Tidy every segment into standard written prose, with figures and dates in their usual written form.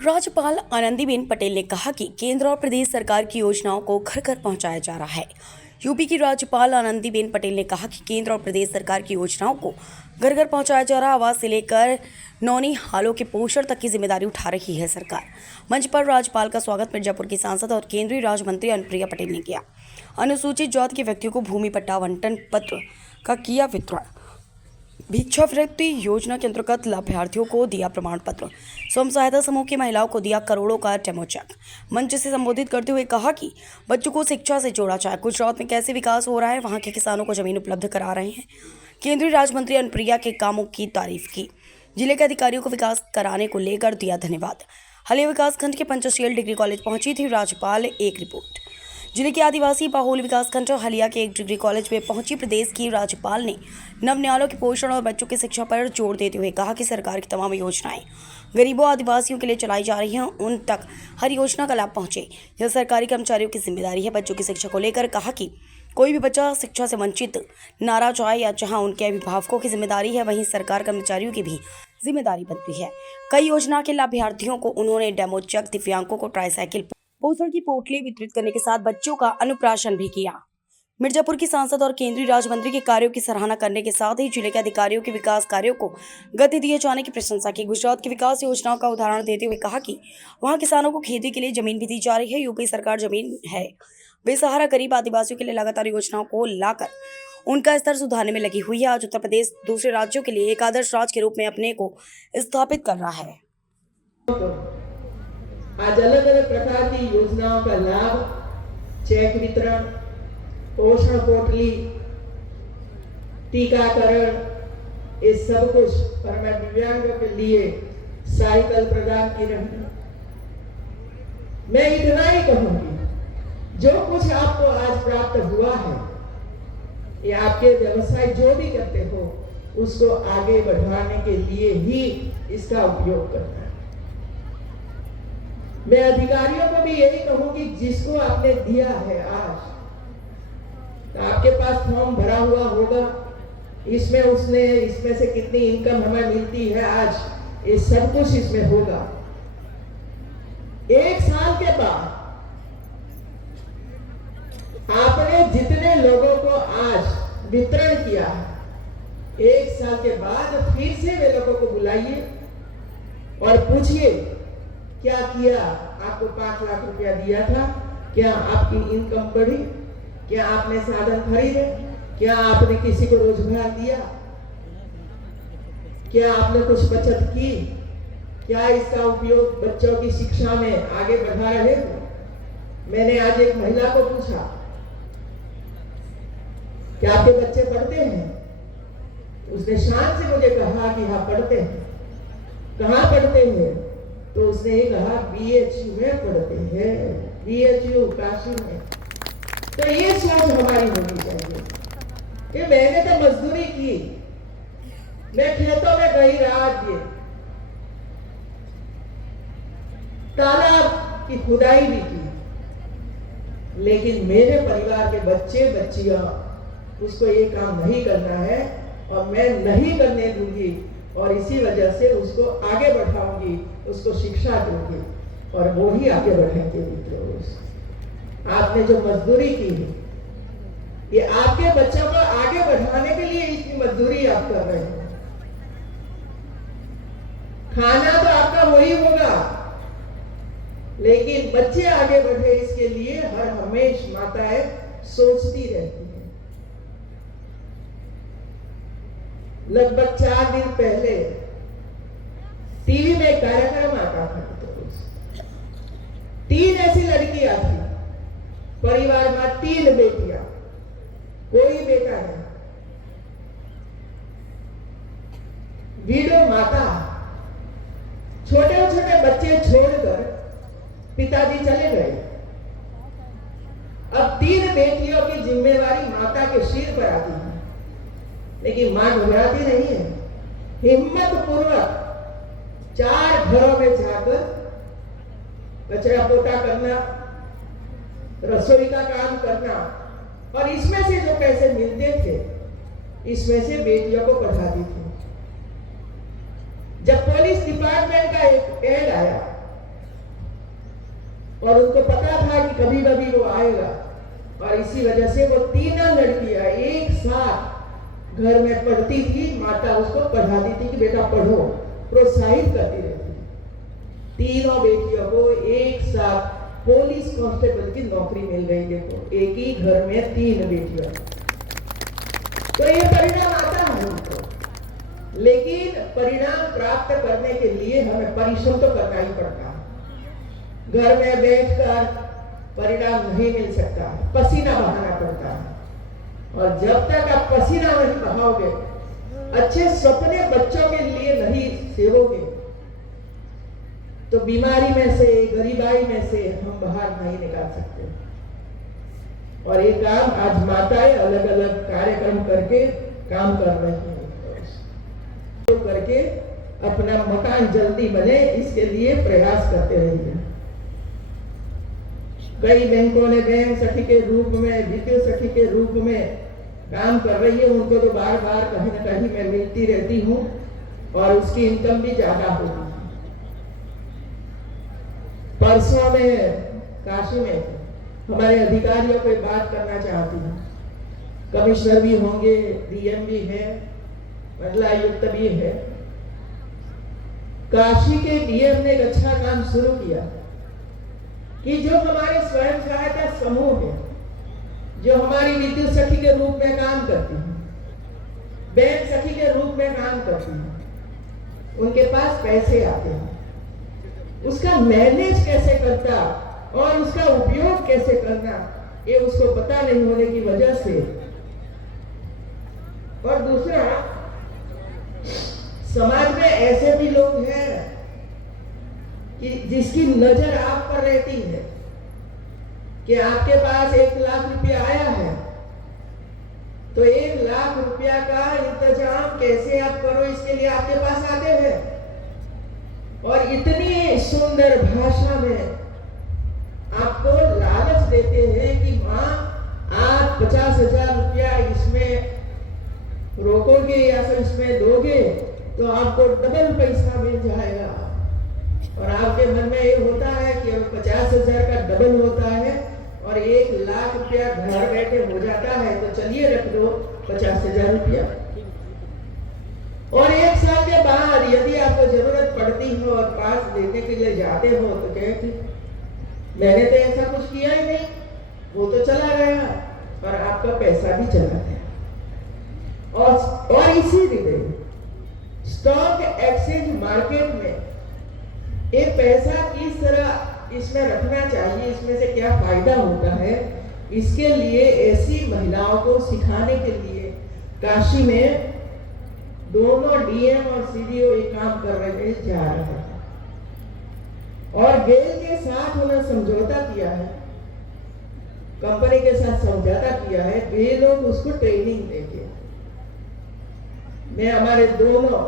राज्यपाल आनंदीबेन पटेल ने कहा कि केंद्र और प्रदेश सरकार की योजनाओं को घर घर पहुंचाया जा रहा है। यूपी की राज्यपाल आनंदीबेन पटेल ने कहा कि केंद्र और प्रदेश सरकार की योजनाओं को घर घर पहुंचाया जा रहा है। आवास से लेकर नौनिहालों के पोषण तक की जिम्मेदारी उठा रही है सरकार। मंच पर राज्यपाल का स्वागत मिर्जापुर की सांसद और केंद्रीय राज्य मंत्री अनुप्रिया पटेल ने किया। अनुसूचित जाति के व्यक्तियों को भूमि पट्टा आवंटन पत्र का किया वितरण। भिक्षावृत्ति योजना के अंतर्गत लाभार्थियों को दिया प्रमाण पत्र। स्वयं सहायता समूह की महिलाओं को दिया करोड़ों का डेमो चेक। मंच से संबोधित करते हुए कहा कि बच्चों को शिक्षा से जोड़ा जाए। गुजरात में कैसे विकास हो रहा है, वहां के किसानों को जमीन उपलब्ध करा रहे हैं। केंद्रीय राज्य मंत्री अनुप्रिया के कामों की तारीफ की। जिले के अधिकारियों को विकास कराने को लेकर दिया धन्यवाद। हलिया विकासखंड के पंचशील डिग्री कॉलेज पहुंची थी राज्यपाल। एक रिपोर्ट। जिले के आदिवासी बाहुल विकासखंड हलिया के एक डिग्री कॉलेज में पहुंची प्रदेश की राज्यपाल ने नवनिहालों के पोषण और बच्चों की शिक्षा पर जोर देते हुए कहा कि सरकार की तमाम योजनाएं गरीबों आदिवासियों के लिए चलाई जा रही हैं, उन तक हर योजना का लाभ पहुंचे। यह सरकारी कर्मचारियों की जिम्मेदारी है। बच्चों की शिक्षा को लेकर कहा कि कोई भी बच्चा शिक्षा से वंचित ना रह जाए, या जहाँ उनके अभिभावकों की जिम्मेदारी है वहीं सरकार कर्मचारियों की भी जिम्मेदारी बनती है। कई योजना के लाभार्थियों को उन्होंने डेमो चेक, दिव्यांगों को ट्राईसाइकिल, पोषण की पोटली वितरित करने के साथ बच्चों का अन्नप्राशन भी किया। मिर्जापुर की सांसद और केंद्रीय राज्य मंत्री के कार्यों की सराहना करने के साथ ही जिले के अधिकारियों के विकास कार्यों को गति दिए जाने की प्रशंसा की। गुजरात की विकास योजनाओं का उदाहरण देते हुए कहा कि वहां किसानों को खेती के लिए जमीन भी दी जा रही है। यूपी सरकार जमीन है बेसहारा गरीब आदिवासियों के लिए लगातार योजनाओं को लाकर उनका स्तर सुधारने में लगी हुई है। आज उत्तर प्रदेश दूसरे राज्यों के लिए एक आदर्श राज्य के रूप में अपने को स्थापित कर रहा है। आज अलग अलग प्रकार की योजनाओं का लाभ, चेक वितरण, पोषण पोटली, टीकाकरण, ये सब कुछ और मैं दिव्यांगों के लिए साइकिल प्रदान की रही। मैं इतना ही कहूंगी, जो कुछ आपको आज प्राप्त हुआ है, ये आपके व्यवसाय जो भी करते हो उसको आगे बढ़ाने के लिए ही इसका उपयोग करना है। मैं अधिकारियों को भी यही कहूंगी, जिसको आपने दिया है आज, तो आपके पास फॉर्म भरा हुआ होगा, इसमें से कितनी इनकम हमें मिलती है आज, ये सब कुछ इसमें होगा। एक साल के बाद आपने जितने लोगों को आज वितरण किया है, एक साल के बाद फिर से वे लोगों को बुलाइए और पूछिए क्या किया। आपको 5 लाख रुपया दिया था, क्या आपकी इनकम बढ़ी, क्या आपने साधन खरीदे, क्या आपने किसी को रोजगार दिया, क्या आपने कुछ बचत की, क्या इसका उपयोग बच्चों की शिक्षा में आगे बढ़ा रहे हो। मैंने आज एक महिला को पूछा, क्या आपके बच्चे पढ़ते हैं? उसने शान से मुझे कहा कि हाँ पढ़ते हैं। कहाँ पढ़ते हैं? तो उसने ये कहा BHU में पढ़ते हैं, BHU काशी में। तो ये सोच हमारी होनी चाहिए कि मैंने तो मजदूरी की, मैं खेतों में गई रात दिन, तालाब की खुदाई भी की, लेकिन मेरे परिवार के बच्चे बच्चियां उसको ये काम नहीं करना है और मैं नहीं करने दूंगी, और इसी वजह से उसको आगे बढ़ाऊंगी, उसको शिक्षा दूंगी और वो ही आगे बढ़ेंगे। मित्रों, आपने जो मजदूरी की है, ये आपके बच्चों को आगे बढ़ाने के लिए इसकी मजदूरी आप कर रहे हैं। खाना तो आपका वही होगा, लेकिन बच्चे आगे बढ़े इसके लिए हर हमेश माताएं सोचती रहती हैं। लगभग 4 दिन पहले टीवी में एक कार्यक्रम आता था, तो 3 ऐसी लड़कियां थी, परिवार में 3 बेटियां, कोई बेटा नहीं। विडो माता, छोटे छोटे बच्चे छोड़कर पिताजी चले गए। अब 3 बेटियों की जिम्मेवारी माता के सिर पर आती है, लेकिन मां घबराती नहीं है। हिम्मत पूर्वक 4 घरों में जाकर कचरा पोता करना, रसोई का काम करना, और इसमें से जो पैसे मिलते थे, इसमें से बेटियों को पढ़ाती थी। जब पुलिस डिपार्टमेंट का एक एड आया और उनको पता था कि कभी कभी वो आएगा, और इसी वजह से वो तीनों लड़कियां एक साथ घर में पढ़ती थी। माता उसको पढ़ाती थी कि बेटा पढ़ो, प्रोत्साहित करती रहती थी। तीनों बेटियों को एक साथ पुलिस कांस्टेबल की नौकरी मिल गई। देखो, एक ही घर में 3 बेटियां। तो ये परिणाम आता है उनको, लेकिन परिणाम प्राप्त करने के लिए हमें परिश्रम तो करना ही पड़ता है। घर में बैठकर परिणाम नहीं मिल सकता, पसीना बहाना पड़ता है। और जब तक आप पसीना नहीं बहाओगे, अच्छे सपने बच्चों के लिए नहीं सेवोगे, तो बीमारी में से, गरीबाई में से हम बाहर नहीं निकाल सकते। और ये काम आज माताएं अलग अलग कार्यक्रम करके काम कर रही हैं, तो करके अपना मकान जल्दी बने, इसके लिए प्रयास करते रहिए। कई बैंकों ने बैंक सखी के रूप में, वित्तीय सखी के रूप में काम कर रही है। उनको तो बार बार कहीं ना कहीं मैं मिलती रहती हूँ, और उसकी इनकम भी ज्यादा होती है। परसों में काशी में हमारे अधिकारियों को बात करना चाहती हूँ। कमिश्नर भी होंगे, डीएम भी है, महिला आयुक्त भी है। काशी के डीएम ने एक अच्छा काम शुरू किया कि जो हमारे स्वयं सहायता समूह है, जो हमारी विद्युत सखी के रूप में काम करती है, बैंक सखी के रूप में काम करती है, उनके पास पैसे आते हैं, उसका मैनेज कैसे करता और उसका उपयोग कैसे करना, ये उसको पता नहीं होने की वजह से। और दूसरा, समाज में ऐसे भी लोग हैं कि जिसकी नजर आप पर रहती है कि आपके पास 1 लाख रुपया आया है, तो 1 लाख रुपया का इंतजाम कैसे आप करो, इसके लिए आपके पास आते हैं और इतनी सुंदर भाषा में आपको लालच देते हैं कि माँ आप 50,000 रुपया इसमें रोकोगे या फिर इसमें दोगे तो आपको डबल पैसा मिल जाएगा। और आपके मन में ये होता है कि 50,000 का डबल होता है और 1 लाख रुपया घर बैठे हो जाता है, तो चलिए रख दो 50,000 रुपया। और 1 साल के बाद यदि आपको जरूरत पड़ती हो और पास देने के लिए जाते हो तो कहते मैंने तो ऐसा कुछ किया ही नहीं, वो तो चला गया और आपका पैसा भी चला गया। और इसीलिए स्टॉक एक्सचेंज मार्केट में ये पैसा किस तरह इसमें रखना चाहिए, इसमें से क्या फायदा होता है, इसके लिए ऐसी महिलाओं को सिखाने के लिए काशी में दोनों डीएम और सीडीओ ये काम कर रहे जा रहे हैं। और गेल के साथ उन्होंने समझौता किया है, कंपनी के साथ समझौता किया है, वे लोग उसको ट्रेनिंग देंगे। मैं हमारे दोनों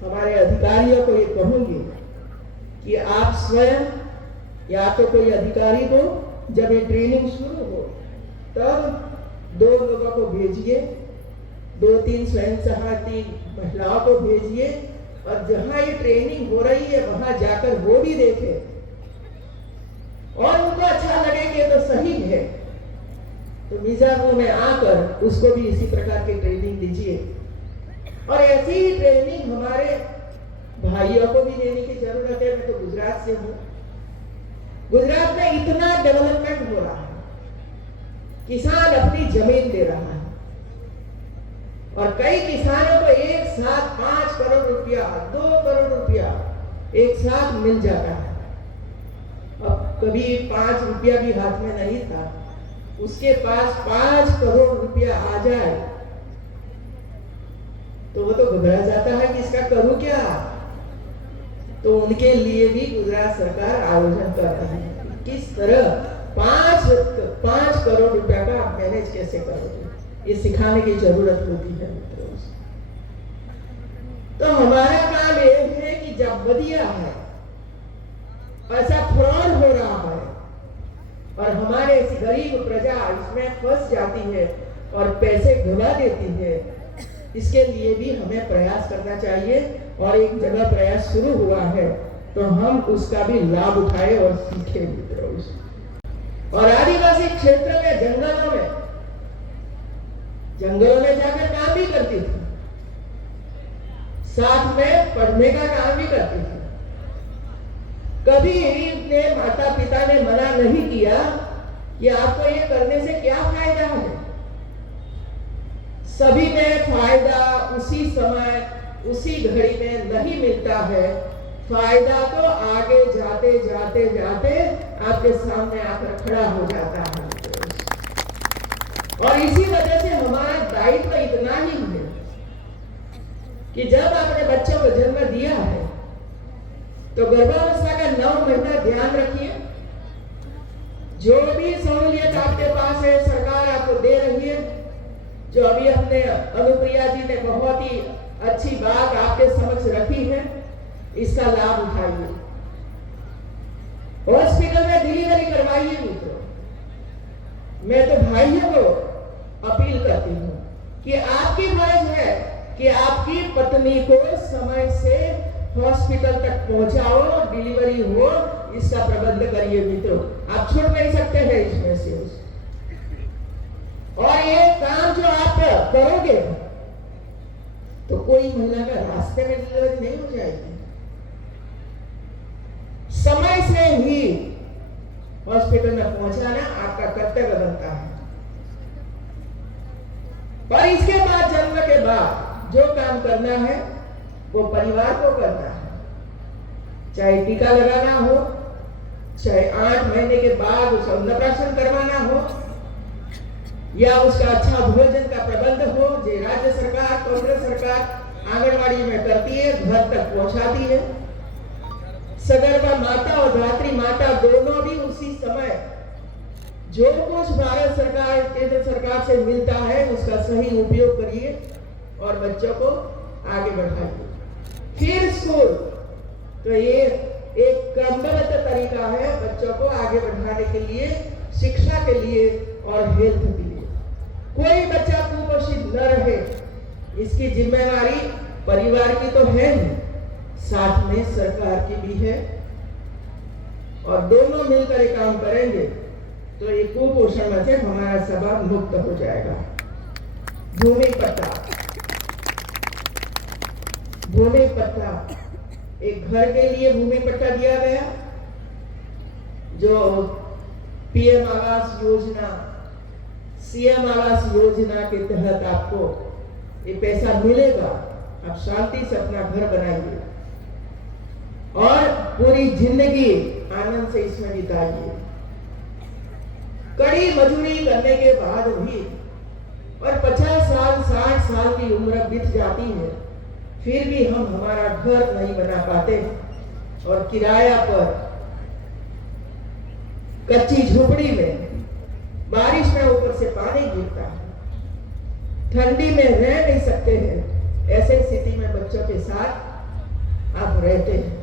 हमारे अधिकारियों को ये कहूंगी कि आप स्वयं या तो कोई अधिकारी दो, जब ये ट्रेनिंग शुरू हो तब 2 लोगों को भेजिए, 2-3 स्वयं सहायता महिलाओं को भेजिए, और जहां ये ट्रेनिंग हो रही है वहां जाकर वो भी देखे और उनको अच्छा लगे कि तो सही है, तो मिर्जापुर में आकर उसको भी इसी प्रकार की ट्रेनिंग दीजिए। और ऐसी ही ट्रेनिंग हमारे भाइयों को भी देने की जरूरत है। मैं तो गुजरात से हूँ, गुजरात में इतना डेवलपमेंट हो रहा है, किसान अपनी जमीन दे रहा है और कई किसानों को एक साथ 5 करोड़ रुपया, 2 करोड़ रुपया एक साथ मिल जाता है। अब कभी 5 रुपया भी हाथ में नहीं था, उसके पास 5 करोड़ रुपया आ जाए तो वो तो घबरा जाता है कि इसका करूं क्या। तो उनके लिए भी गुजरात सरकार आयोजन कर रही है, किस तरह 5 करोड़ रुपया का आप मैनेज कैसे करोगे, ये सिखाने की जरूरत होती है मित्रों। तो हमारा काम ये है कि जब बदिया है, ऐसा फ्रॉड हो रहा है और हमारे गरीब प्रजा इसमें फंस जाती है और पैसे गवा देती है, इसके लिए भी हमें प्रयास करना चाहिए। और एक जगह प्रयास शुरू हुआ है तो हम उसका भी लाभ उठाए और सीखे मित्रों उसको। और आदिवासी क्षेत्र में जंगलों में जाकर काम भी करती थी, साथ में पढ़ने का काम भी करती थी। कभी इनके माता पिता ने मना नहीं किया कि आपको ये करने से क्या फायदा है। सभी में फायदा उसी समय उसी घड़ी में नहीं मिलता है। फायदा तो आगे जाते जाते जाते आपके सामने आकर खड़ा हो जाता है। और इसी वजह से हमारा दायित्व इतना ही है कि जब आपने बच्चों को जन्म दिया है तो गर्भावस्था का 9 महीना ध्यान रखिए। जो भी सहूलियत आपके पास है सरकार आपको दे रही है। जो अभी हमने अनुप्रिया जी ने बहुत ही अच्छी बात आपके समक्ष रखी है, इसका लाभ उठाइए। हॉस्पिटल में डिलीवरी करवाइए मित्रों। मैं तो भाइयों को अपील करती हूँ कि आपकी फर्ज है कि आपकी पत्नी को समय से हॉस्पिटल तक पहुंचाओ, डिलीवरी हो, इसका प्रबंध करिए मित्रों। आप छूट नहीं सकते हैं इसमें से। और ये काम जो आप करोगे तो कोई महिला का रास्ते में डिलीवरी नहीं हो जाएगी। समय से ही हॉस्पिटल में पहुंचाना आपका कर्तव्य बनता है। और इसके बाद जन्म के बाद जो काम करना है वो परिवार को करना है। चाहे टीका लगाना हो, चाहे 8 महीने के बाद उसका अन्नप्राशन करवाना हो, या उसका अच्छा भोजन का प्रबंध हो, जो राज्य सरकार कांग्रेस सरकार आंगनवाड़ी में करती है, घर तक पहुंचाती है। सगर्भा माता और धात्री माता दोनों भी उसी समय जो कुछ भारत सरकार केंद्र सरकार से मिलता है उसका सही उपयोग करिए और बच्चों को आगे बढ़ाइए। फिर स्कूल, तो ये एक क्रमबद्ध तरीका है बच्चों को आगे बढ़ाने के लिए, शिक्षा के लिए और हेल्थ के लिए। कोई बच्चा कुपोषित न रहे, इसकी जिम्मेवारी परिवार की तो है ही, साथ में सरकार की भी है। और दोनों मिलकर ये काम करेंगे तो ये कुपोषण से हमारा समाज मुक्त हो जाएगा। भूमि पट्टा, एक घर के लिए भूमि पट्टा दिया गया, जो पीएम आवास योजना, सीएम आवास योजना के तहत आपको ये पैसा मिलेगा। आप शांति से अपना घर बनाइए और पूरी जिंदगी आनंद से इसमें बिताइए। कड़ी मजदूरी करने के बाद भी और 50 साल 60 साल की उम्र बीत जाती है, फिर भी हम हमारा घर नहीं बना पाते और किराया पर कच्ची झोपड़ी में बारिश में ऊपर से पानी गिरता है, ठंडी में रह नहीं सकते हैं। ऐसे स्थिति में बच्चों के साथ आप रहते हैं।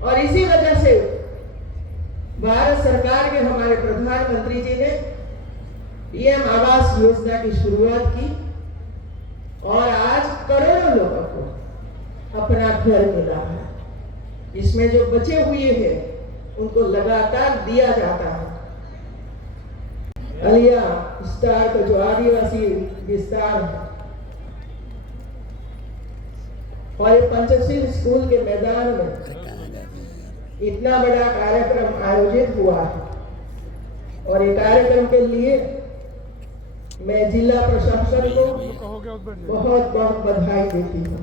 और इसी वजह से भारत सरकार के हमारे प्रधानमंत्री जी ने पीएम आवास योजना की शुरुआत की और आज करोड़ों लोगों को अपना घर मिला है। इसमें जो बचे हुए हैं उनको लगातार दिया जाता है। अलिया विस्तार का जो आदिवासी विस्तार है और ये पंचशील स्कूल के मैदान में इतना बड़ा कार्यक्रम आयोजित हुआ है और ये कार्यक्रम के लिए मैं जिला प्रशासन को बहुत बहुत बधाई देती हूँ।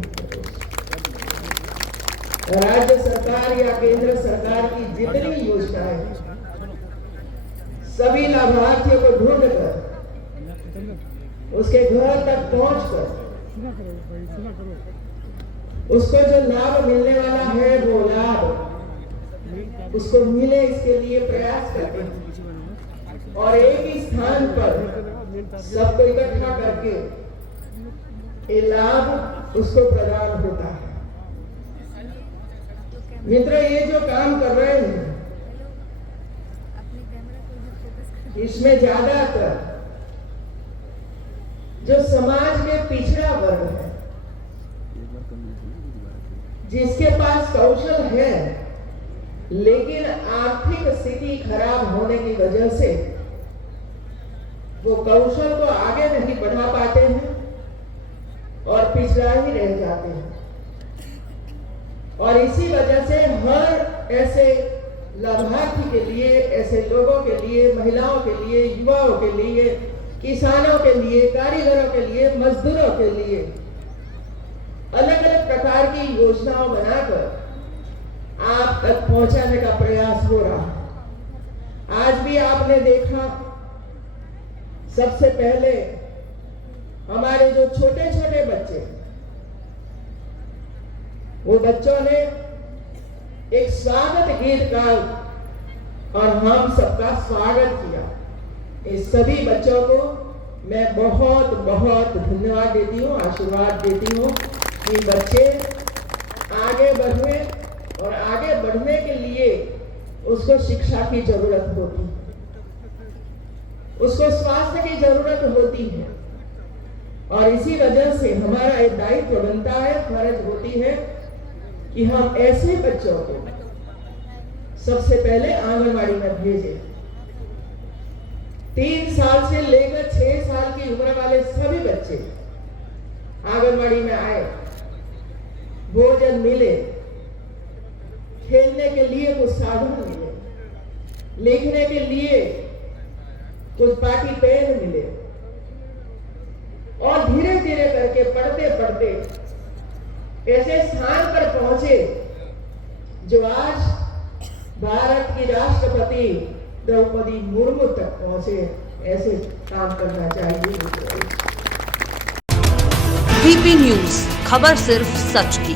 राज्य सरकार या केंद्र सरकार की जितनी योजनाएं हैं, सभी लाभार्थियों को ढूंढकर उसके घर तक पहुंचकर उसको जो लाभ मिलने वाला है वो लाभ उसको मिले, इसके लिए प्रयास करते हैं। और एक ही स्थान पर सबको इकट्ठा करके ये लाभ उसको प्रदान होता है। मित्र, ये जो काम कर रहे हैं इसमें ज्यादातर जो समाज में पिछड़ा वर्ग है जिसके पास कौशल है लेकिन आर्थिक स्थिति खराब होने की वजह से वो कौशल को आगे नहीं बढ़ा पाते हैं और पिछड़ा ही रह जाते हैं। और इसी वजह से हर ऐसे लाभार्थी के लिए, ऐसे लोगों के लिए, महिलाओं के लिए, युवाओं के लिए, किसानों के लिए, कारीगरों के लिए, मजदूरों के लिए अलग अलग प्रकार की योजनाओं बनाकर आप तक पहुंचाने का प्रयास हो रहा है। आज भी आपने देखा, सबसे पहले हमारे जो छोटे छोटे बच्चे, वो बच्चों ने एक स्वागत गीत गाया और हम सबका स्वागत किया। इस सभी बच्चों को मैं बहुत बहुत धन्यवाद देती हूँ, आशीर्वाद देती हूँ कि बच्चे आगे बढ़े और आगे बढ़ने के लिए उसको शिक्षा की जरूरत होती है, उसको स्वास्थ्य की जरूरत होती है। और इसी वजह से हमारा एक दायित्व बनता है, फर्ज होती है कि हम ऐसे बच्चों को सबसे पहले आंगनवाड़ी में भेजें। 3 साल से लेकर 6 साल की उम्र वाले सभी बच्चे आंगनवाड़ी में आए, भोजन मिले, खेलने के लिए कुछ साधन मिले, लिखने के लिए कुछ पाटी पेन मिले, और धीरे धीरे करके पढ़ते पढ़ते ऐसे स्थान पर पहुंचे जो आज भारत की राष्ट्रपति द्रौपदी मुर्मू तक पहुंचे। ऐसे काम करना चाहिए। VP न्यूज, खबर सिर्फ सच की।